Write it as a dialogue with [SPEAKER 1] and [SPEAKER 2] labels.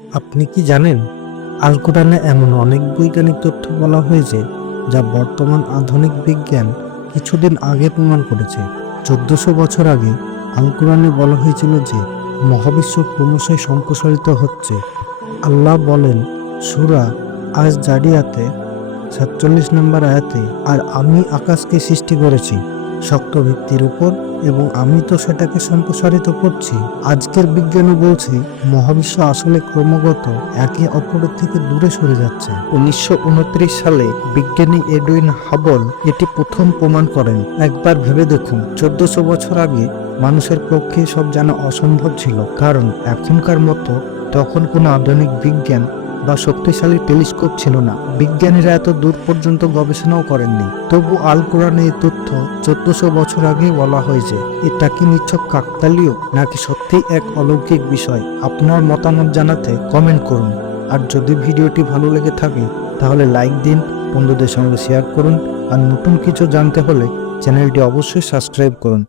[SPEAKER 1] আপনি কি জানেন আল কোরআনে এমন অনেক বৈজ্ঞানিক তথ্য বলা হয়েছে যা বর্তমান আধুনিক বিজ্ঞান কিছুদিন আগে প্রমাণ করেছে। চোদ্দশো বছর আগে আল কোরআনে বলা হয়েছিল যে মহাবিশ্ব ক্রমশই সম্প্রসারিত হচ্ছে। আল্লাহ বলেন, সুরা আজ জারিয়াতে সাতচল্লিশ নম্বর আয়াতে, আর আমি আকাশকে সৃষ্টি করেছি শক্ত ভিত্তির উপর এবং আমি তো সেটাকে সম্প্রসারিত করছি। আজকের বিজ্ঞানও বলছে, মহাবিশ্ব আসলে ক্রমাগত একে অপরের থেকে দূরে সরে যাচ্ছে। উনিশশো উনত্রিশ সালে বিজ্ঞানী এডুইন হাবল এটি প্রথম প্রমাণ করেন। একবার ভেবে দেখুন, চোদ্দশো বছর আগে মানুষের পক্ষে সব জানা অসম্ভব ছিল, কারণ এখনকার মতো তখন কোনো আধুনিক বিজ্ঞান বা শক্তিশালী টেলিস্কোপ ছিল না। বিজ্ঞানীরা এত দূর পর্যন্ত গবেষণাও করেননি। তবু আল কোরআনে এই তথ্য চোদ্দশো বছর আগেই বলা হয়েছে, এটা কি নিচ্ছক কাকতালীয় নাকি সত্যিই এক অলৌকিক বিষয়? আপনার মতামত জানাতে কমেন্ট করুন। আর যদি ভিডিওটি ভালো লেগে থাকে, তাহলে লাইক দিন, বন্ধুদের সঙ্গে শেয়ার করুন। আর নতুন কিছু জানতে হলে চ্যানেলটি অবশ্যই সাবস্ক্রাইব করুন।